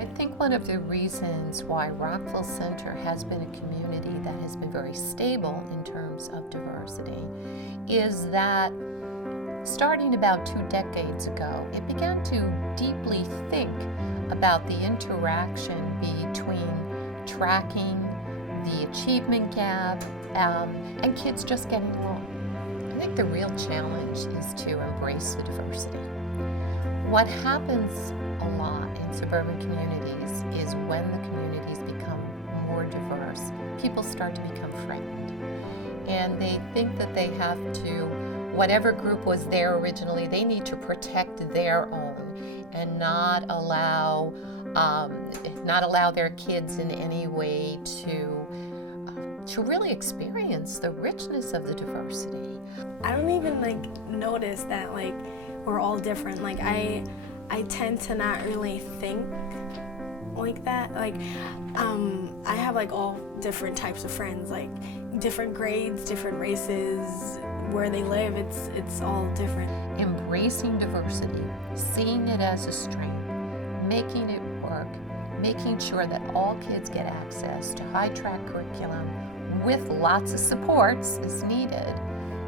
I think one of the reasons why Rockville Center has been a community that has been very stable in terms of diversity is that starting about 2 decades ago, it began to deeply think about the interaction between tracking the achievement gap and kids just getting along. I think the real challenge is to embrace the diversity. What happens a lot in suburban communities is when the communities become more diverse, people start to become frightened. And they think that they have to, whatever group was there originally, they need to protect their own and not allow their kids in any way to really experience the richness of the diversity. I don't even notice that we're all different. I tend to not really think like that. I have all different types of friends, different grades, different races, where they live, it's all different. Embracing diversity, seeing it as a strength, making it work, making sure that all kids get access to high-track curriculum with lots of supports as needed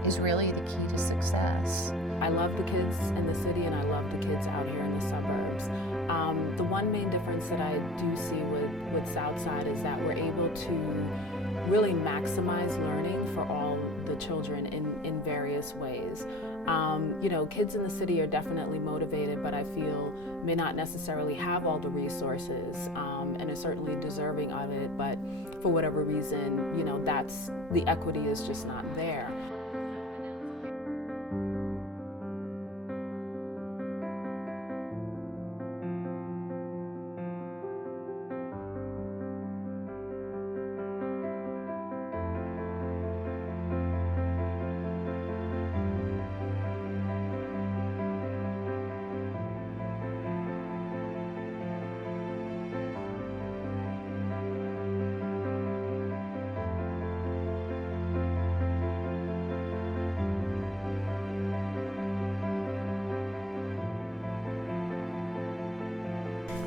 is really the key to success. I love the kids in the city and I love the kids out here in the suburbs. The one main difference that I do see with Southside is that we're able to really maximize learning for all the children in various ways. Kids in the city are definitely motivated, but I feel may not necessarily have all the resources and are certainly deserving of it, but for whatever reason, that's the equity is just not there.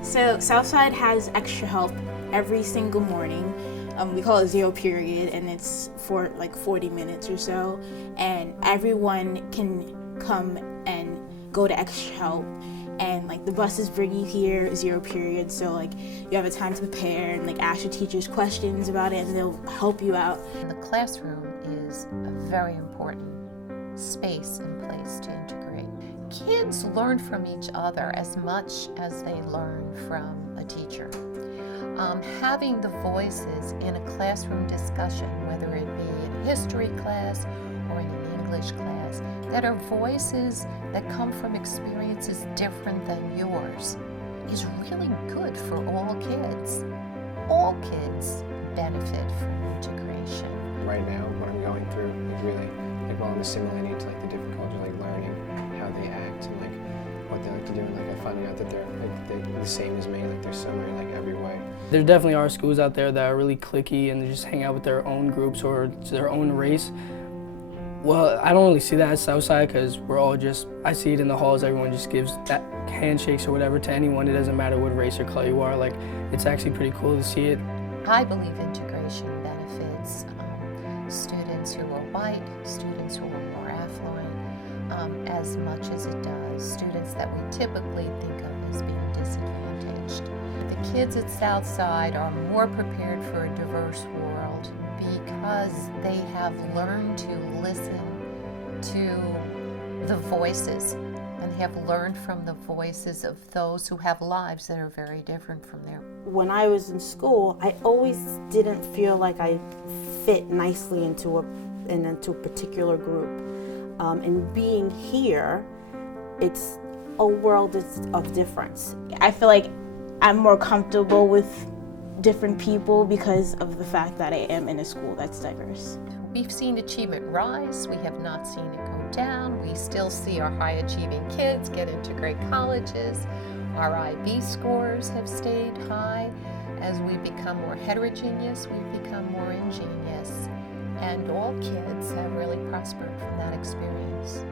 So Southside has extra help every single morning. We call it 0 period, and it's for 40 minutes or so. And everyone can come and go to extra help. And the buses bring you here 0 period, so you have a time to prepare and ask your teachers questions about it, and they'll help you out. The classroom is a very important space and place to integrate. Kids learn from each other as much as they learn from a teacher. Having the voices in a classroom discussion, whether it be in a history class or in an English class, that are voices that come from experiences different than yours, is really good for all kids. All kids benefit from integration. Right now, what I'm going through is really while I'm assimilating to the different cultures, learning how they act and what they like to do, and I'm finding out that they're the same as me, they're similar in every way. There definitely are schools out there that are really cliquey and they just hang out with their own groups or their own race. Well, I don't really see that at Southside because we're all I see it in the halls, everyone just gives that handshakes or whatever to anyone. It doesn't matter what race or color you are. It's actually pretty cool to see it. I believe integration benefits students who are white, students who are more affluent, as much as it does students that we typically think of as being disadvantaged. The kids at Southside are more prepared for a diverse world because they have learned to listen to the voices and have learned from the voices of those who have lives that are very different from theirs. When I was in school, I always didn't feel like I fit nicely into a particular group. And being here, it's a world of difference. I feel like I'm more comfortable with different people because of the fact that I am in a school that's diverse. We've seen achievement rise, we have not seen it go down. We still see our high achieving kids get into great colleges. Our IB scores have stayed high. As we become more heterogeneous, we've become more ingenious. And all kids have really prospered from that experience.